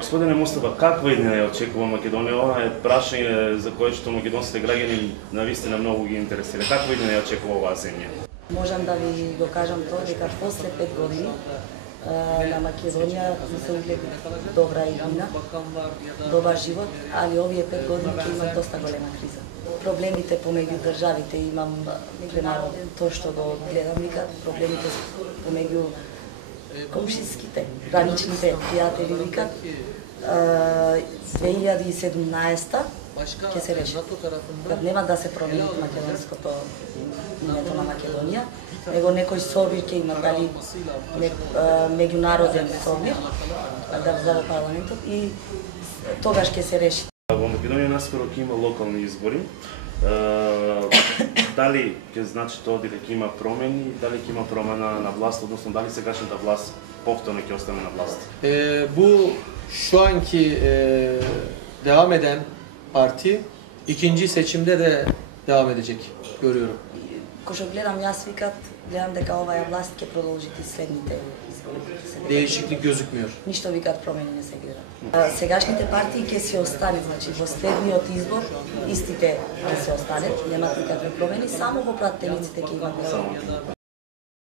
Господине Мустафа, каква иднина ја очекува Македонија? Ова е прашање за кое што македонските граѓани навистина многу ги интересира. Каква иднина ја очекува оваа земја? Можам да ви го кажам тоа дека после 5 години на Македонија се угледа добра иднина, добар живот, али овие 5 години ќе имам доста голема криза. Проблемите помеѓу државите имам тоа што го гледам вика, проблемите помеѓу комшинските, граничните пријатели вика, 2017 ќе се реши. Кад нема да се промени македонското името на Македонија, него некој собир ќе има, дали меѓународен собир, да во парламентот и тогаш ќе се реши. Во Македонија наскоро ќе има локални избори. Дали ќе значи тоа дека ќе има промени, дали ќе има промена на власт, односно дали сегашната власт повторно ќе остане на власт? Bu şu anki devam eden parti ikinci seçimde de devam edecek görüyorum. Кога што гледам јас викат, гледам дека оваа власт ќе продолжи и следните избори. Değişiklik gözükmüyor. Ништо викат промени не се гледат. Сегашните партии ќе се останат, значи во следниот избор истите ќе се останат, нема никакви промени, само во пратениците ќе има промени.